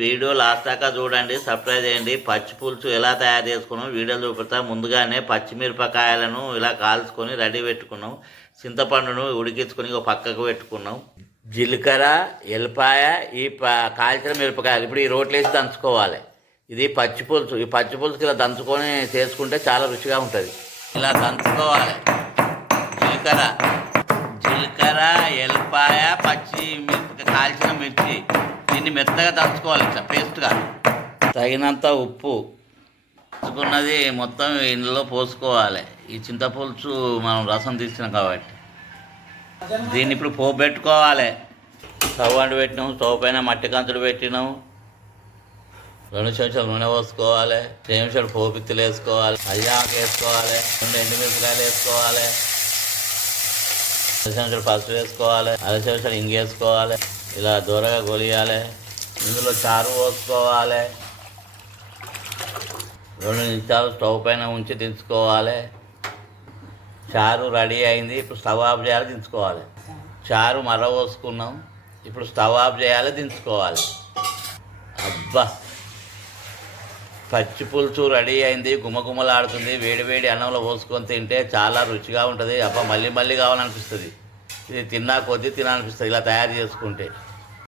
Video last దాకా చూడండి subscribe చేయండి. పచ్చి పులుసు ఎలా తయారు చేసుకున్నాం వీడియో చూపెడతా ముందుగానే పచ్చిమిరపకాయలను ఇలా కాల్చుకొని రెడీ పెట్టుకున్నాం. చింతపండును ఉడికించుకొని ఒక పక్కకు పెట్టుకున్నాం. జీలకర్ర ఎల్లిపాయ ఈ ప కాల్చిన మిరపకాయలు ఇప్పుడు ఈ రోట్లు వేసి దంచుకోవాలి. ఇది పచ్చి పులుసు. ఈ పచ్చి పులుసుకి ఇలా దంచుకొని చేసుకుంటే చాలా రుచిగా ఉంటుంది. ఇలా దంచుకోవాలి. జీలకర్ర. జీలకర్ర ఎల్లిపాయ దీన్ని మెత్తగా దంచుకోవాలి ఇట్లా పేస్ట్గా. తగినంత ఉప్పు తీసుకున్నది మొత్తం ఇందులో పోసుకోవాలి. ఈ చింతపులుసు మనం రసం తీసినాం కాబట్టి. దీన్ని ఇప్పుడు పోపు పెట్టుకోవాలి స్టవ్ అంటు పెట్టినాం స్టవ్ పైన మట్టి కంచుడు పెట్టినాము రెండు చెంచాలు నూనె పోసుకోవాలి. చెంచాడు పోపిత్తులు వేసుకోవాలి. అయ్యాకు వేసుకోవాలి. రెండు ఎండుమిరపకాయలు వేసుకోవాలి. చెంచాడు పసుపు వేసుకోవాలి. అర ఇంగేసుకోవాలి ఇలా దూరగా గొలియాలి. ఇందులో చారు పోసుకోవాలి. రెండు నిమిషాలు స్టవ్ పైన ఉంచి దించుకోవాలి. చారు రెడీ అయింది ఇప్పుడు స్టవ్ ఆఫ్ చేయాలి దించుకోవాలి. చారు మర్ర పోసుకున్నాం ఇప్పుడు స్టవ్ ఆఫ్ చేయాలి దించుకోవాలి. అబ్బా! పచ్చి పులుసు రెడీ అయింది గుమగుమలాడుతుంది వేడి వేడి అన్నంలో పోసుకొని తింటే చాలా రుచిగా ఉంటుంది. అబ్బా మళ్ళీ మళ్ళీ కావాలనిపిస్తుంది. ఇది తిన్నా కొద్దీ తినాలనిపిస్తుంది. ఇలా తయారు చేసుకుంటే.